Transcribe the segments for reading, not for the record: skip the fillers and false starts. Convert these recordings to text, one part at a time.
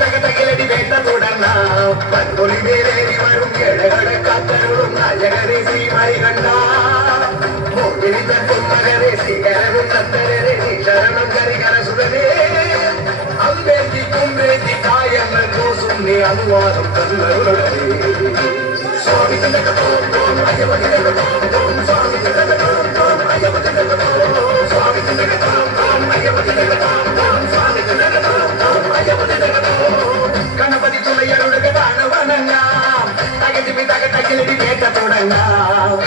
തകതകിലടി വേണ്ട തുടങ്ങാം പത്തൊലി വേലേറി വരും ഏഴകളെ കാത്തരുളും നായകരെ ശ്രീമായി കണ്ട മോഹിനി തട്ടും മകരെ ശ്രീകരനും നന്ദനരെ ശരണം കരികര സുതനേ അമ്പേന്തി കുമ്പേന്തി കായങ്ങൾ കൂസും നീ അനുവാദം തന്നരുളേ സ്വാമി സ്വാമി ഗണപതി തുണയരുടെ കാണുവണങ്ങാം തകതിമി തകതകിലടി വേട്ട തുടങ്ങാം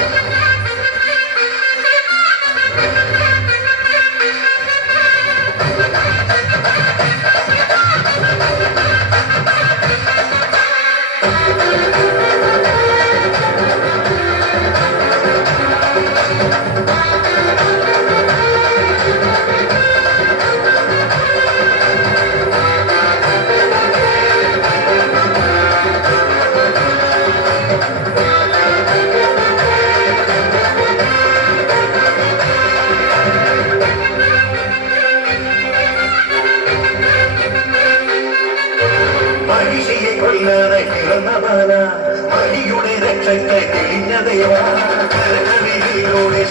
മണിയുടെ രക്ഷയ്ക്ക് തെളിഞ്ഞ ദേവാലോടെ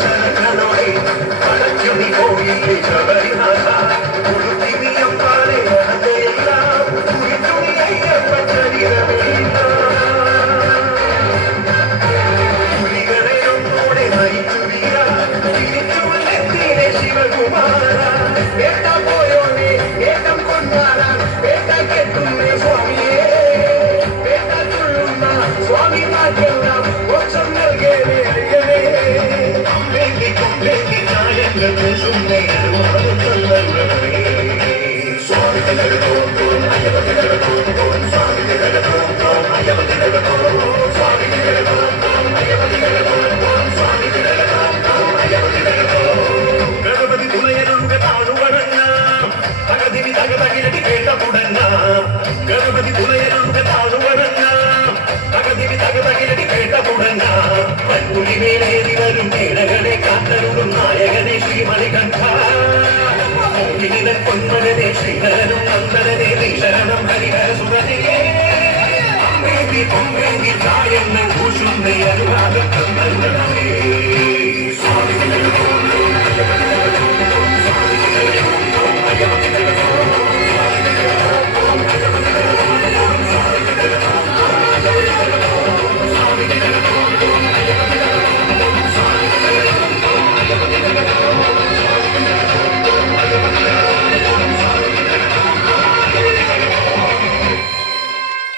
ശരണോടെ പടച്ചുണി കോവിലെ ശബരിനാഥ ഉടുത്തിനിയം പാലയെല്ലാം തുണി അയ്യപ്പ പുലികളെയൊന്നോടെ നയിച്ചു വീര തിരിച്ചുവെത്തിനെ ശിവകുമാര വേട്ട പോയോനെ ഏട്ടം കൊണ്ടാടാൻ വേട്ട കെട്ടുന്നേ സ്വാമിയെ സ്വാമി മാറ്റെല്ലാം മോക്ഷം നൽകേനെ അമ്പേന്തി കൊമ്പേന്തി ചായങ്ങൾ സുന്നേ സ്വാമി ഗണപതി തുണയരുടെ താഴുവണങ്ങാം തകതിരി തകതകിലടി കേട്ട തുടങ്ങാം ഗണപതി തുണയരുടെ താഴുവണങ്ങാം തകതിരി തകതകിലടി കേട്ട തുടങ്ങാം പൻകുലി മേലേറി വരും നീളകളെ കാത്തരുളും നായകനെ ശ്രീമണികണ്ഠ മോഹിനിതൻ പൊന്മകനെ ശ്രീധരനും നന്ദനനെ ശരണം ഹരിഹര സുതനേ അമ്പേന്തി പൊമ്പേന്തി ചായങ്ങൾ ഭൂഷുന്നേ അനുരാഗം